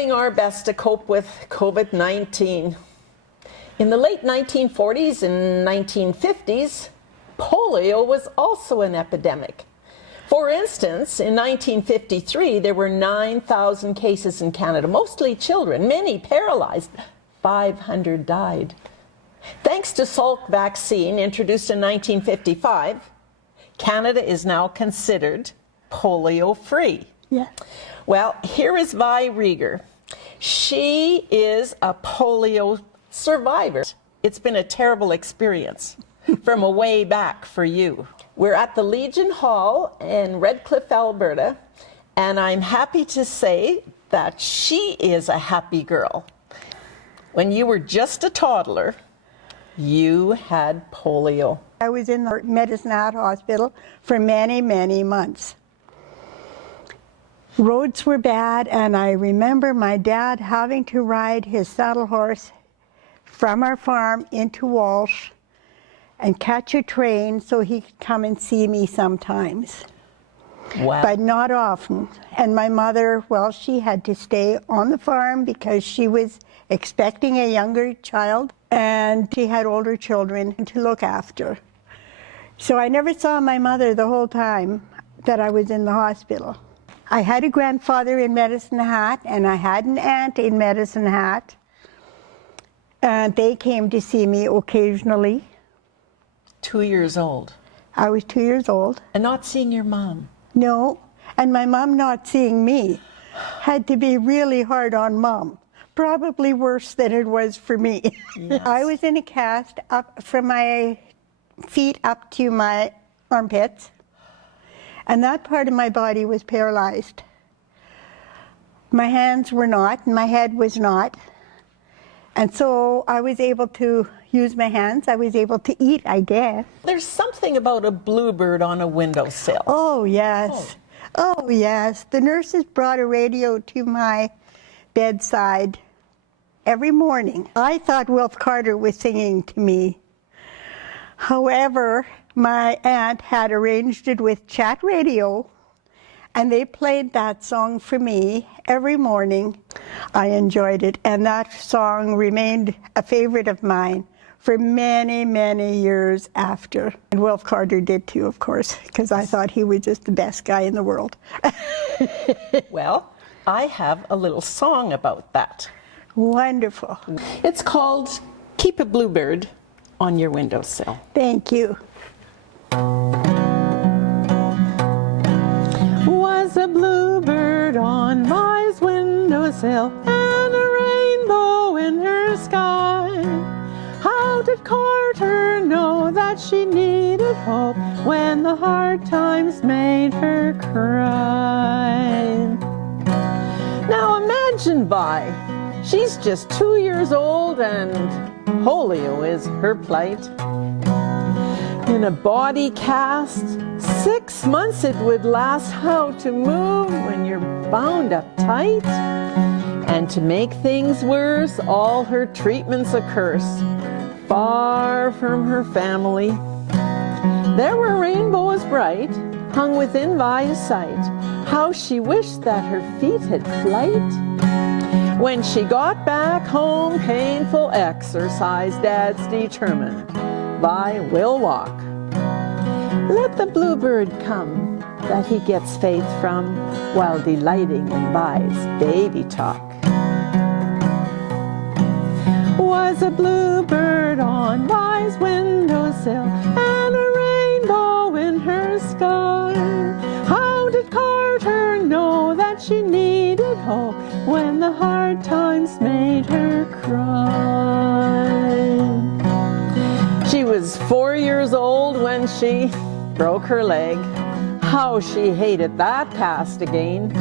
doing our best to cope with COVID-19. In the late 1940s and 1950s, polio was also an epidemic. For instance, in 1953, there were 9,000 cases in Canada, mostly children, many paralyzed. 500 died. Thanks to Salk vaccine introduced in 1955, Canada is now considered polio-free. Yeah. Well, here is Vi Rieger. She is a polio survivor. It's been a terrible experience from a way back for you. We're at the Legion Hall in Redcliffe, Alberta, and I'm happy to say that she is a happy girl. When you were just a toddler, you had polio. I was in the Medicine Hat Hospital for many, many months. Roads were bad, and I remember my dad having to ride his saddle horse from our farm into Walsh and catch a train so he could come and see me sometimes. Wow. But not often. And my mother, well, she had to stay on the farm because she was expecting a younger child, and she had older children to look after. So I never saw my mother the whole time that I was in the hospital. I had a grandfather in Medicine Hat, and I had an aunt in Medicine Hat. And they came to see me occasionally. 2 years old. I was 2 years old. And not seeing your mom. No, and my mom not seeing me had to be really hard on Mom. Probably worse than it was for me. Yes. I was in a cast up from my feet up to my armpits, and that part of my body was paralyzed. My hands were not, and my head was not. And so I was able to use my hands. I was able to eat, I guess. There's something about a bluebird on a windowsill. Oh, yes. Oh, yes. The nurses brought a radio to my bedside every morning. I thought Wilf Carter was singing to me. However, my aunt had arranged it with Chat Radio, and they played that song for me every morning. I enjoyed it, and that song remained a favorite of mine for many, many years after. And Wilf Carter did too, of course, because I thought he was just the best guy in the world. Well, I have a little song about that. Wonderful. It's called Keep a Bluebird on Your Windowsill. Thank you. Was a bluebird on my windowsill and a rainbow in her sky. How did Carter know that she needed hope when the hard times made her cry? Now imagine Vi, she's just 2 years old and polio is her plight. In a body cast, 6 months it would last. How to move when you're bound up tight? And to make things worse, all her treatments a curse. Far from her family, there were rainbows bright, hung within Vi's sight. How she wished that her feet had flight. When she got back home, painful exercise, Dad's determined, Vi will walk. Let the bluebird come, that he gets faith from, while delighting in Vi's baby talk. Was a bluebird on Vi's windowsill and a rainbow in her sky. How did Carter know that she needed hope when the hard times made her cry? She was 4 years old when she broke her leg. How she hated that cast again.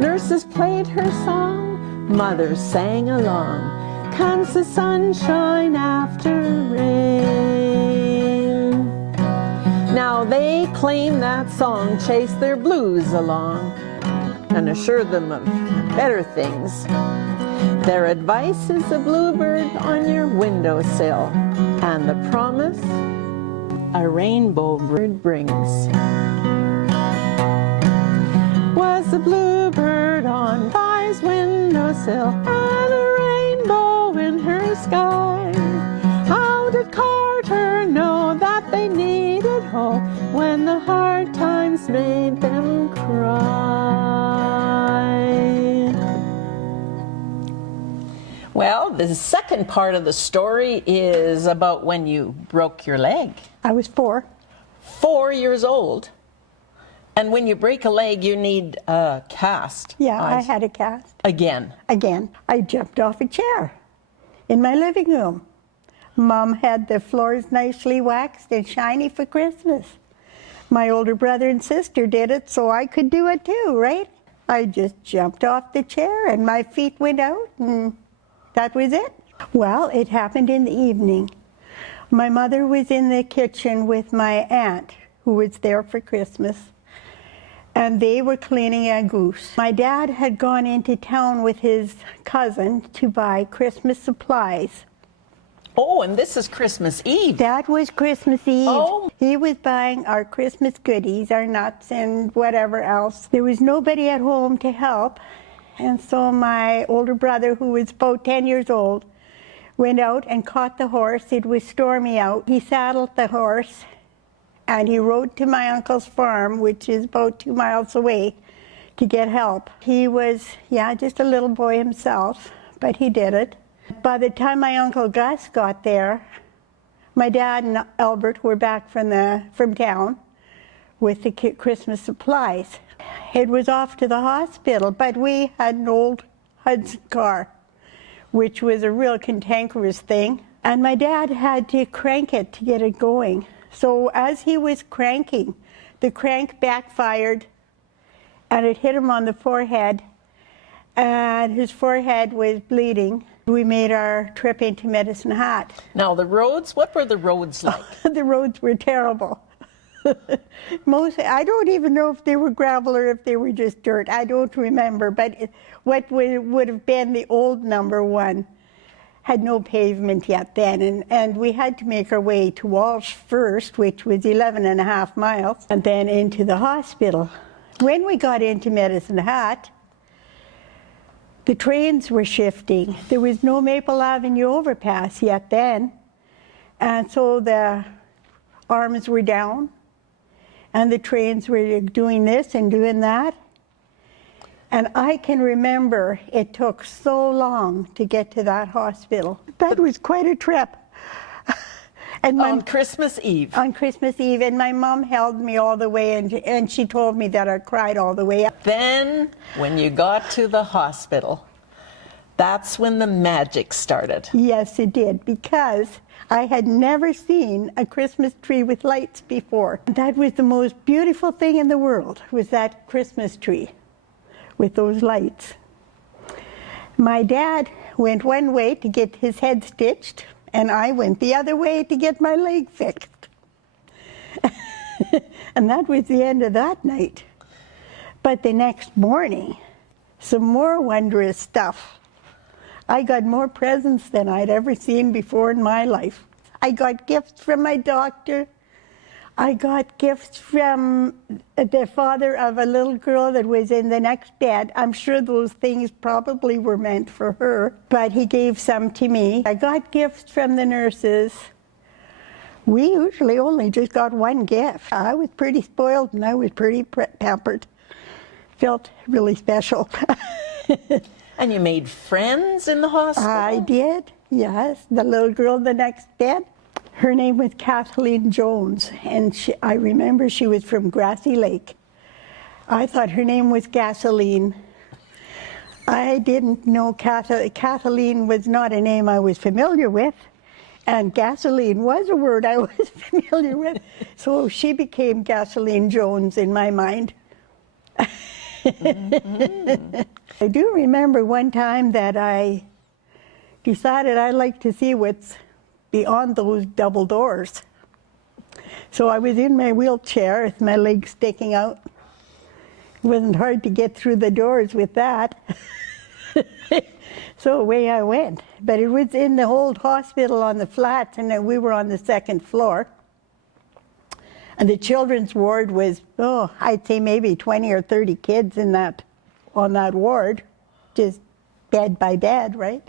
Nurses played her song, mothers sang along. Comes the sunshine after rain. Now they claim that song chased their blues along and assured them of better things. Their advice is a bluebird on your windowsill and the promise a rainbow bird brings. Was the bluebird on Vi's window windowsill and a rainbow in her sky. How did Carter know that they needed hope when the hard times made them cry? Well, the second part of the story is about when you broke your leg. I was 4. 4 years old. And when you break a leg, you need a cast. Yeah, I had a cast. Again. Again. I jumped off a chair in my living room. Mom had the floors nicely waxed and shiny for Christmas. My older brother and sister did it, so I could do it too, right? I just jumped off the chair and my feet went out, and that was it. Well, it happened in the evening. My mother was in the kitchen with my aunt, who was there for Christmas, and they were cleaning a goose. My dad had gone into town with his cousin to buy Christmas supplies. Oh, and this is Christmas Eve. That was Christmas Eve. Oh. He was buying our Christmas goodies, our nuts and whatever else. There was nobody at home to help, and so my older brother, who was about 10 years old, went out and caught the horse. It was stormy out. He saddled the horse and he rode to my uncle's farm, which is about 2 miles away, to get help. He was, just a little boy himself, but he did it. By the time my Uncle Gus got there, my dad and Albert were back from town with the Christmas supplies. It was off to the hospital, but we had an old Hudson car, which was a real cantankerous thing, and my dad had to crank it to get it going. So as he was cranking, the crank backfired and it hit him on the forehead, and his forehead was bleeding. We made our trip into Medicine Hat. Now the roads, what were the roads like? The roads were terrible. I don't even know if they were gravel or if they were just dirt. I don't remember, but what would have been the old number 1 had no pavement yet then, and we had to make our way to Walsh first, which was 11.5 miles, and then into the hospital. When we got into Medicine Hat, the trains were shifting. There was no Maple Avenue overpass yet then, and so the arms were down, and the trains were doing this and doing that. And I can remember it took so long to get to that hospital. That was quite a trip. And on Christmas Eve? On Christmas Eve, and my mom held me all the way, and she told me that I cried all the way up. Then, when you got to the hospital, that's when the magic started. Yes, it did, because I had never seen a Christmas tree with lights before. That was the most beautiful thing in the world, was that Christmas tree with those lights. My dad went one way to get his head stitched, and I went the other way to get my leg fixed. And that was the end of that night. But the next morning, some more wondrous stuff. I got more presents than I'd ever seen before in my life. I got gifts from my doctor. I got gifts from the father of a little girl that was in the next bed. I'm sure those things probably were meant for her, but he gave some to me. I got gifts from the nurses. We usually only just got one gift. I was pretty spoiled and I was pretty pampered. Felt really special. And you made friends in the hospital? I did, yes. The little girl in the next bed. Her name was Kathleen Jones, and I remember she was from Grassy Lake. I thought her name was Gasoline. I didn't know Kathleen was not a name I was familiar with, and gasoline was a word I was familiar with. So she became Gasoline Jones in my mind. Mm-hmm. I do remember one time that I decided I'd like to see what's beyond those double doors. So I was in my wheelchair with my legs sticking out. It wasn't hard to get through the doors with that. So away I went. But it was in the old hospital on the flats, and we were on the second floor. And the children's ward was, I'd say maybe 20 or 30 kids on that ward, just bed by bed, right?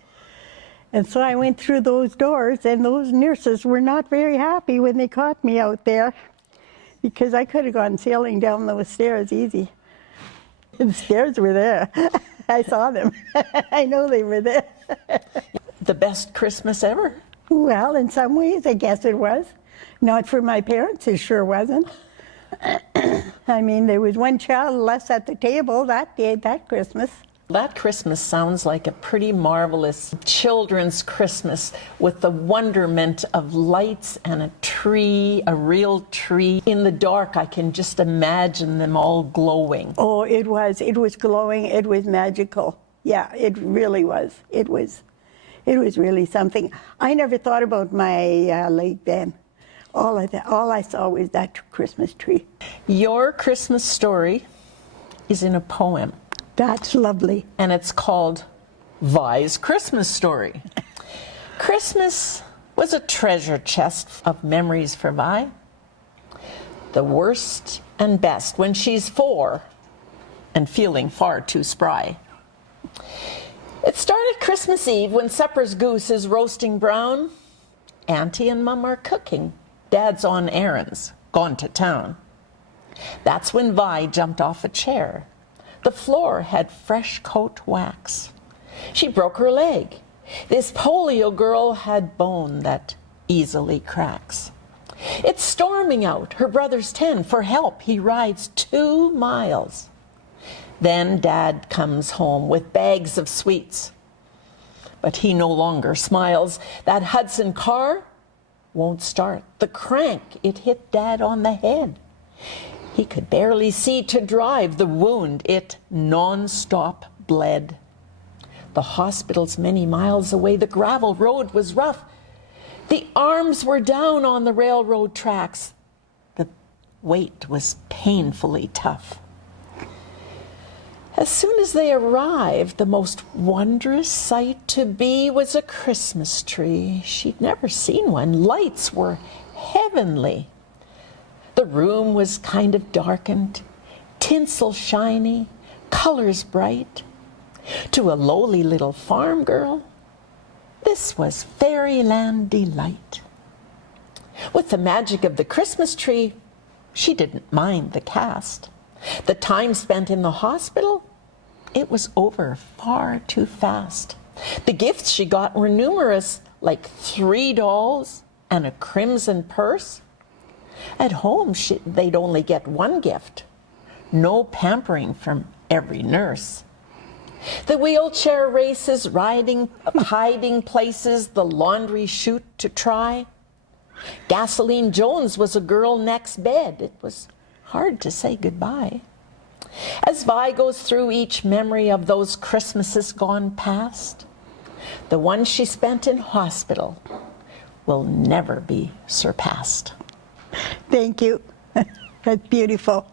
And so I went through those doors, and those nurses were not very happy when they caught me out there, because I could have gone sailing down those stairs easy. The stairs were there. I saw them. I know they were there. The best Christmas ever. Well, in some ways, I guess it was. Not for my parents, it sure wasn't. I mean, there was one child less at the table that day, that Christmas. That Christmas sounds like a pretty marvelous children's Christmas with the wonderment of lights and a tree, a real tree. In the dark, I can just imagine them all glowing. Oh, it was glowing, it was magical. Yeah, it really was. It was really something. I never thought about my lake then. All I saw was that Christmas tree. Your Christmas story is in a poem. That's lovely. And it's called Vi's Christmas Story. Christmas was a treasure chest of memories for Vi. The worst and best when she's 4 and feeling far too spry. It started Christmas Eve when supper's goose is roasting brown. Auntie and Mum are cooking. Dad's on errands, gone to town. That's when Vi jumped off a chair. The floor had fresh coat wax. She broke her leg. This polio girl had bone that easily cracks. It's storming out. Her brother's 10. For help, he rides 2 miles. Then Dad comes home with bags of sweets. But he no longer smiles. That Hudson car won't start. The crank, it hit Dad on the head. He could barely see to drive. The wound, it non-stop bled. The hospital's many miles away. The gravel road was rough. The arms were down on the railroad tracks. The weight was painfully tough. As soon as they arrived, the most wondrous sight to be was a Christmas tree. She'd never seen one. Lights were heavenly. The room was kind of darkened, tinsel shiny, colors bright. To a lowly little farm girl, this was fairyland delight. With the magic of the Christmas tree, she didn't mind the cast. The time spent in the hospital, it was over far too fast. The gifts she got were numerous, like 3 dolls and a crimson purse. At home, they'd only get 1 gift. No pampering from every nurse. The wheelchair races, hiding places, the laundry chute to try. Gasoline Jones was a girl next bed. It was hard to say goodbye. As Vi goes through each memory of those Christmases gone past, the one she spent in hospital will never be surpassed. Thank you. That's beautiful.